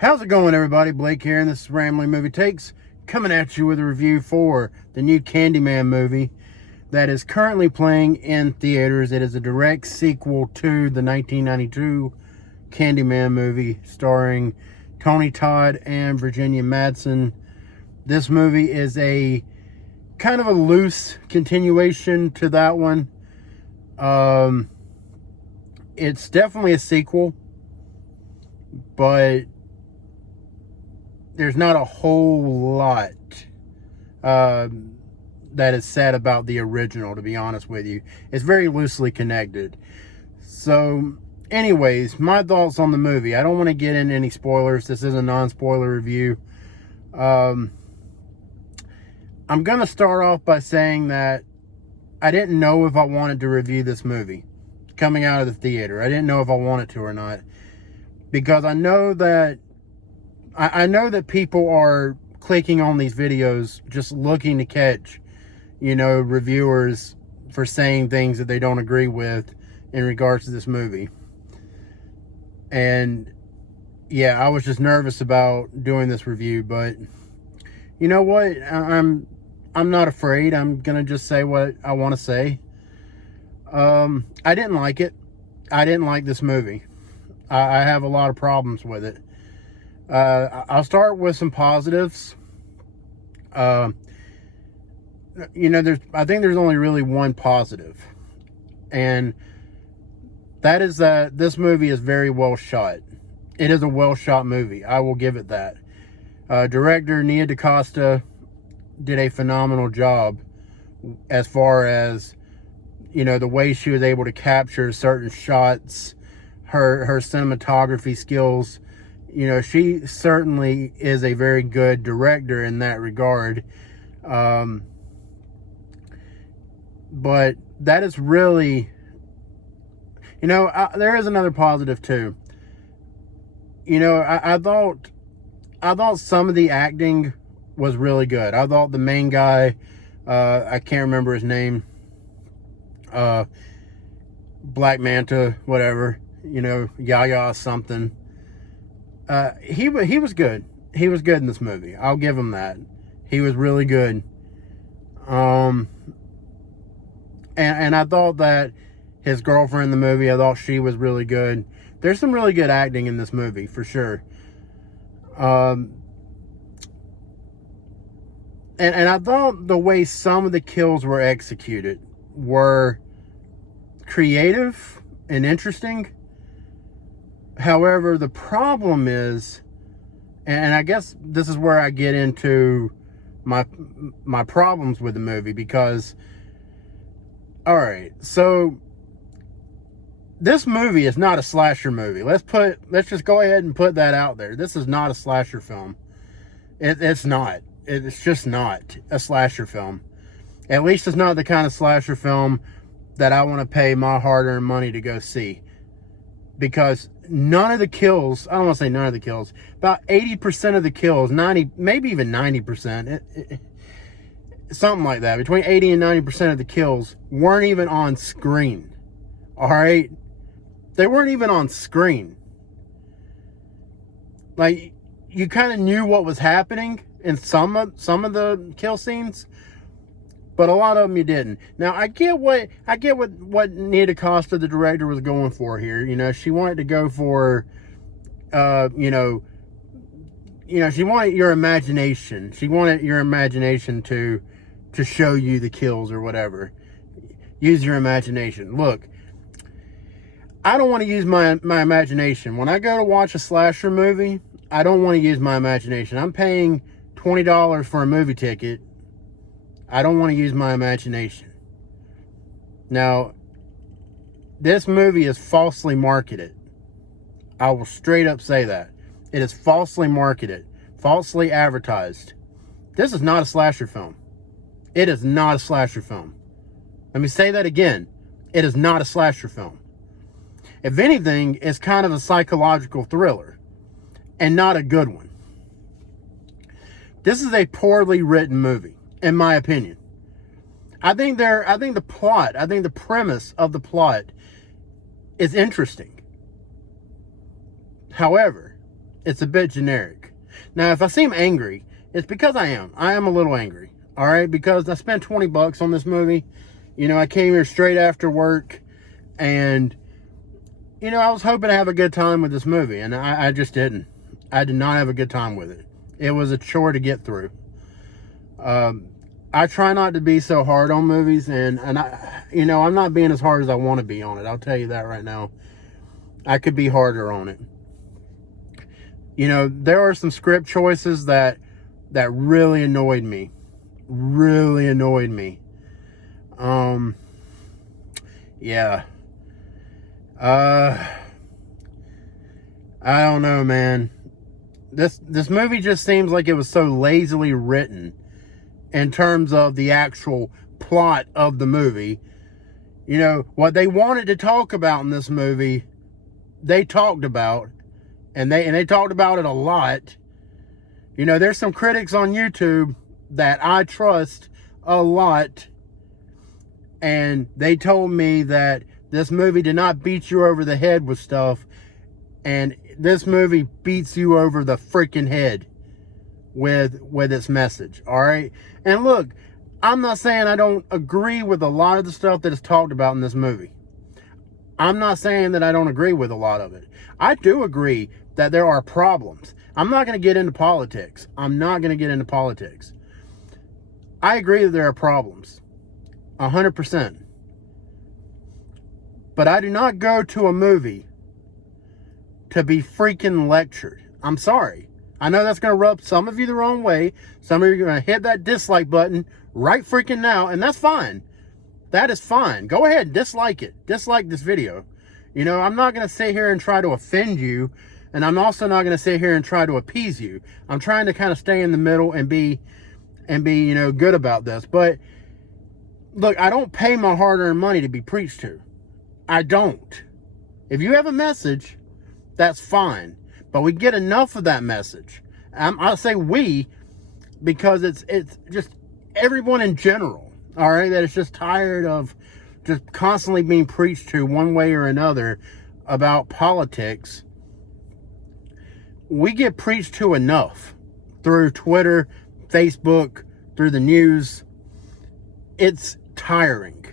How's it going, everybody? Blake here, and this is Rambling Movie Takes, coming at you with a review for the new Candyman movie that is currently playing in theaters. It is a direct sequel to the 1992 Candyman movie starring Tony Todd and Virginia Madsen. This movie is a kind of a loose continuation to that one. It's definitely a sequel, but there's not a whole lot that is said about the original, to be honest with you. It's very loosely connected. So, anyways, my thoughts on the movie. I don't want to get into any spoilers. This is a non-spoiler review. I'm going to start off by saying that I didn't know if I wanted to review this movie coming out of the theater. I didn't know if I wanted to or not, because I know that people are clicking on these videos just looking to catch, reviewers for saying things that they don't agree with in regards to this movie. And yeah, I was just nervous about doing this review, but you know what? I'm not afraid. I'm gonna just say what I want to say. I didn't like it. I didn't like this movie. I have a lot of problems with it. I'll start with some positives. I think there's only really one positive, and that is that this movie is very well shot. It is a well shot movie. I will give it that. Director Nia DaCosta did a phenomenal job as far as, the way she was able to capture certain shots, her cinematography skills. She certainly is a very good director in that regard. But that is really, there is another positive too. I thought some of the acting was really good. I thought the main guy, I can't remember his name, Black Manta, whatever, Yaya something. He was good. He was good in this movie. I'll give him that. He was really good. And I thought that his girlfriend in the movie, I thought she was really good. There's some really good acting in this movie, for sure. And I thought the way some of the kills were executed were creative and interesting. However, the problem is, and I guess this is where I get into my problems with the movie, because, all right, so this movie is not a slasher movie. Let's just go ahead and put that out there. This is not a slasher film. It's not. It's just not a slasher film. At least it's not the kind of slasher film that I want to pay my hard-earned money to go see. Because none of the kills, I don't want to say none of the kills, about 80% of the kills, 90, maybe even 90%, something like that, between 80 and 90% of the kills weren't even on screen. All right? They weren't even on screen. Like, you kind of knew what was happening in some of the kill scenes, but a lot of them you didn't. Now, I get what Nia DaCosta, the director, was going for here. She wanted to go for, she wanted your imagination. She wanted your imagination to show you the kills or whatever. Use your imagination. Look, I don't want to use my imagination. When I go to watch a slasher movie, I don't want to use my imagination. I'm paying $20 for a movie ticket. I don't want to use my imagination. Now, this movie is falsely marketed. I will straight up say that. It is falsely marketed, falsely advertised. This is not a slasher film. It is not a slasher film. Let me say that again. It is not a slasher film. If anything, it's kind of a psychological thriller, and not a good one. This is a poorly written movie, in my opinion. I think the premise of the plot is interesting. However, It's a bit generic. Now, if I seem angry, it's because I am. I am a little angry. All right, because I spent $20 on this movie. You know, I came here straight after work, and you know, I was hoping to have a good time with this movie, and I just didn't. I did not have a good time with it. It was a chore to get through. I try not to be so hard on movies, and I, you know, I'm not being as hard as I want to be on it. I'll tell you that right now. I could be harder on it. You know, there are some script choices that really annoyed me. Really annoyed me. Yeah. I don't know, man. This movie just seems like it was so lazily written in terms of the actual plot of the movie. You know, what they wanted to talk about in this movie, they talked about, and they talked about it a lot. You know, there's some critics on YouTube that I trust a lot, and they told me that this movie did not beat you over the head with stuff, and this movie beats you over the freaking head with its message. All right, and look, I'm not saying I don't agree with a lot of the stuff that is talked about in this movie. I'm not saying that I don't agree with a lot of it. I do agree that there are problems. I'm not going to get into politics. I'm not going to get into politics. I agree that there are problems. 100%. But I do not go to a movie to be freaking lectured. I'm sorry. I know that's going to rub some of you the wrong way. Some of you are going to hit that dislike button right freaking now, and that's fine. That is fine. Go ahead and dislike it. Dislike this video. You know, I'm not going to sit here and try to offend you, and I'm also not going to sit here and try to appease you. I'm trying to kind of stay in the middle and be, you know, good about this. But look, I don't pay my hard-earned money to be preached to. I don't. If you have a message, that's fine. But we get enough of that message. I'll say we, because it's just everyone in general. All right, that is just tired of just constantly being preached to one way or another about politics. We get preached to enough through Twitter, Facebook, through the news. It's tiring.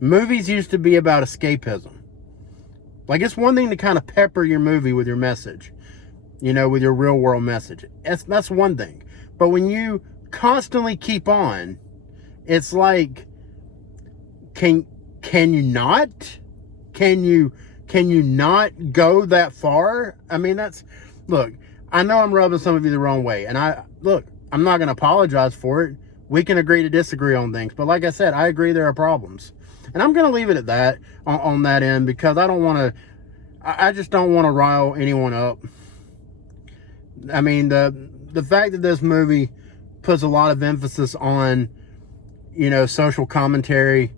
Movies used to be about escapism. Like, it's one thing to kind of pepper your movie with your message, you know, with your real world message. That's one thing. But when you constantly keep on, it's like, can you not? Can you not go that far? I mean, look, I know I'm rubbing some of you the wrong way, and I'm not going to apologize for it. We can agree to disagree on things, but like I said, I agree there are problems, and I'm going to leave it at that on that end, because I just don't want to rile anyone up. I mean, the fact that this movie puts a lot of emphasis on, you know, social commentary,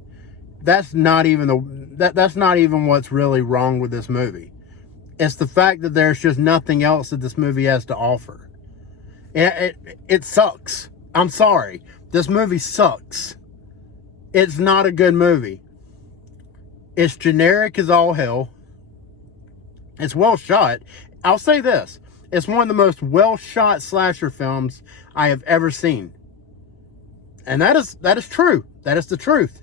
that's not even that's not even what's really wrong with this movie. It's the fact that there's just nothing else that this movie has to offer. It sucks. I'm sorry. This movie sucks. It's not a good movie. It's generic as all hell. It's well shot. I'll say this. It's one of the most well shot slasher films I have ever seen. And that is true. That is the truth.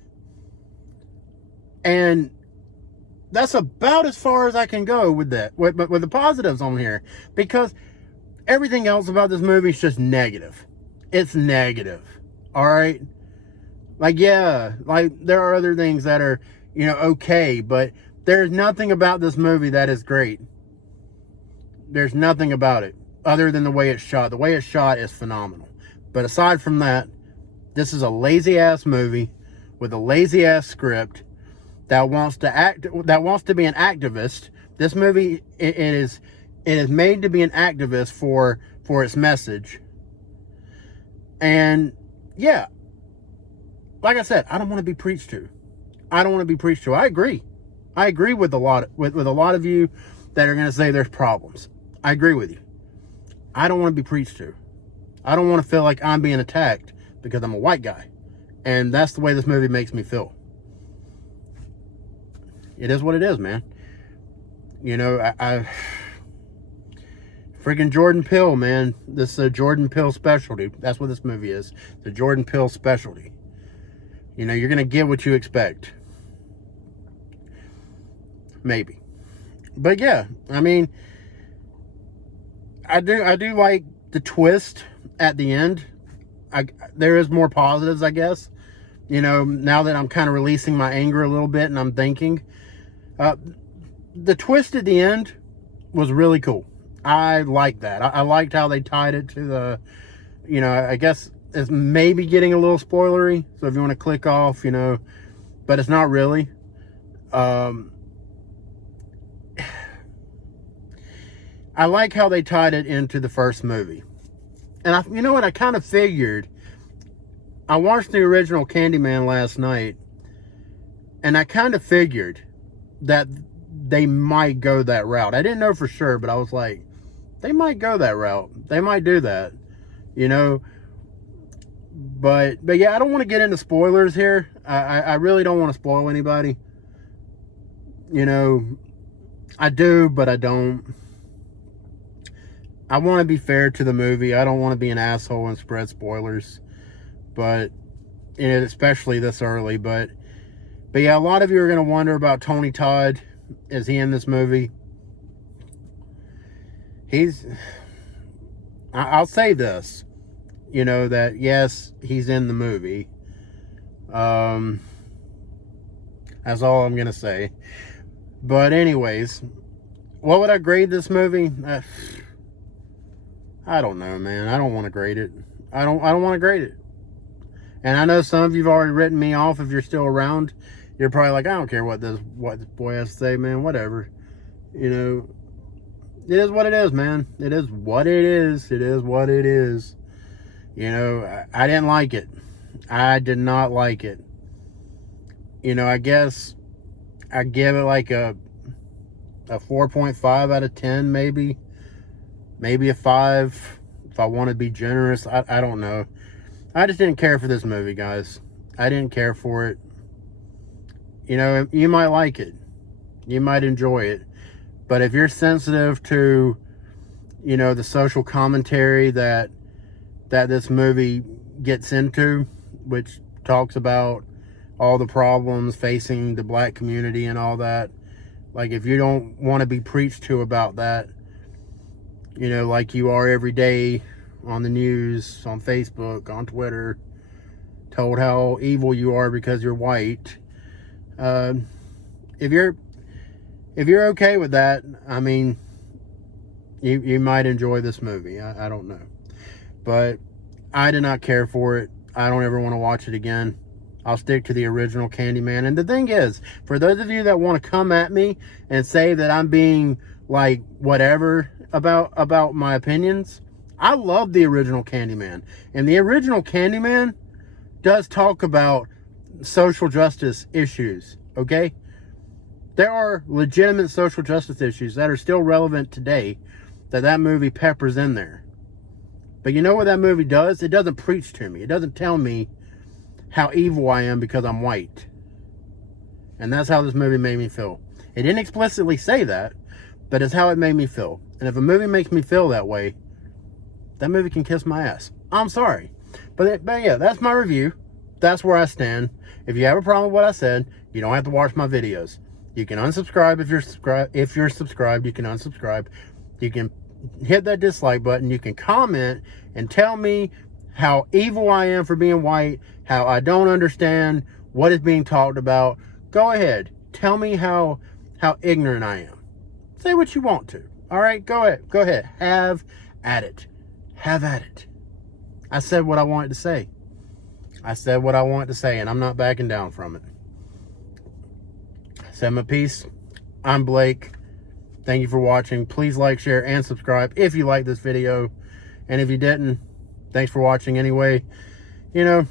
And that's about as far as I can go with that, with the positives on here, because everything else about this movie is just negative. It's negative. All right. Like, yeah, like there are other things that are, you know, okay, but there's nothing about this movie that is great. There's nothing about it other than the way it's shot. The way it's shot is phenomenal. But aside from that, this is a lazy ass movie with a lazy ass script that wants to be an activist. This movie, it is made to be an activist for its message. And yeah, like I said, I don't want to be preached to. I don't want to be preached to. I agree with a lot of you that are going to say there's problems. I agree with you. I don't want to be preached to. I don't want to feel like I'm being attacked because I'm a white guy. And that's the way this movie makes me feel. It is what it is, man. You know, Freaking Jordan Peele, man. This is a Jordan Peele specialty. That's what this movie is. The Jordan Peele specialty. You know, you're going to get what you expect. Maybe. But yeah, I mean, I do like the twist at the end. There is more positives, I guess. You know, now that I'm kind of releasing my anger a little bit and I'm thinking. The twist at the end was really cool. I liked that. I liked how they tied it to the, you know, I guess it's maybe getting a little spoilery. So if you want to click off, you know, but it's not really. I like how they tied it into the first movie. And you know what? I kind of figured. I watched the original Candyman last night. And I kind of figured that they might go that route. I didn't know for sure, but I was like, they might go that route. They might do that, you know. But yeah, I don't want to get into spoilers here. I really don't want to spoil anybody. You know, I do, but I don't. I want to be fair to the movie. I don't want to be an asshole and spread spoilers. But, you know, especially this early. But yeah, a lot of you are going to wonder about Tony Todd. Is he in this movie? I'll say this, you know, that yes, he's in the movie. That's all I'm going to say. But anyways, what would I grade this movie? I don't know, man. I don't want to grade it. I don't want to grade it. And I know some of you've already written me off. If you're still around, you're probably like, I don't care what this boy has to say, man. Whatever. You know, it is what it is, man. It is what it is. It is what it is. You know, I didn't like it. I did not like it. You know, I guess I give it like a 4.5 out of 10, maybe. Maybe a 5 if I want to be generous. I don't know. I just didn't care for this movie, guys. I didn't care for it. You know, you might like it. You might enjoy it. But if you're sensitive to, you know, the social commentary that this movie gets into, which talks about all the problems facing the black community and all that, like if you don't want to be preached to about that, you know, like you are every day on the news, on Facebook, on Twitter, told how evil you are because you're white. If you're okay with that, I mean, you might enjoy this movie. I don't know. But I did not care for it. I don't ever want to watch it again. I'll stick to the original Candyman. And the thing is, for those of you that want to come at me and say that I'm being like whatever about my opinions, I love the original Candyman. And the original Candyman does talk about social justice issues, okay? There are legitimate social justice issues that are still relevant today that movie peppers in there. But you know what that movie does? It doesn't preach to me. It doesn't tell me how evil I am because I'm white. And that's how this movie made me feel. It didn't explicitly say that, but it's how it made me feel. And if a movie makes me feel that way, that movie can kiss my ass. I'm sorry. But yeah, that's my review. That's where I stand. If you have a problem with what I said, you don't have to watch my videos. You can unsubscribe if you're subscribed. You can unsubscribe. You can hit that dislike button. You can comment and tell me how evil I am for being white, how I don't understand what is being talked about. Go ahead. Tell me how ignorant I am. Say what you want to. All right? Go ahead. Go ahead. Have at it. Have at it. I said what I wanted to say. I said what I wanted to say, and I'm not backing down from it. Said my piece. I'm Blake. Thank you for watching. Please like, share, and subscribe if you like this video. And if you didn't, thanks for watching anyway. You know,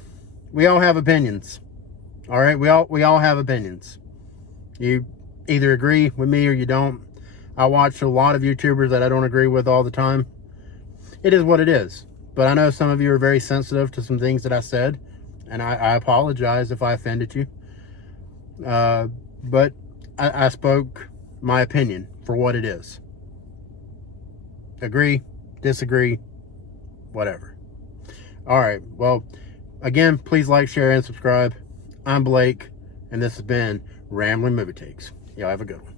we all have opinions. All right? We all have opinions. You either agree with me or you don't. I watch a lot of YouTubers that I don't agree with all the time. It is what it is. But I know some of you are very sensitive to some things that I said. And I apologize if I offended you. But I spoke my opinion for what it is. Agree, disagree, whatever. All right. Well, again, please like, share, and subscribe. I'm Blake, and this has been Rambling Movie Takes. Y'all have a good one.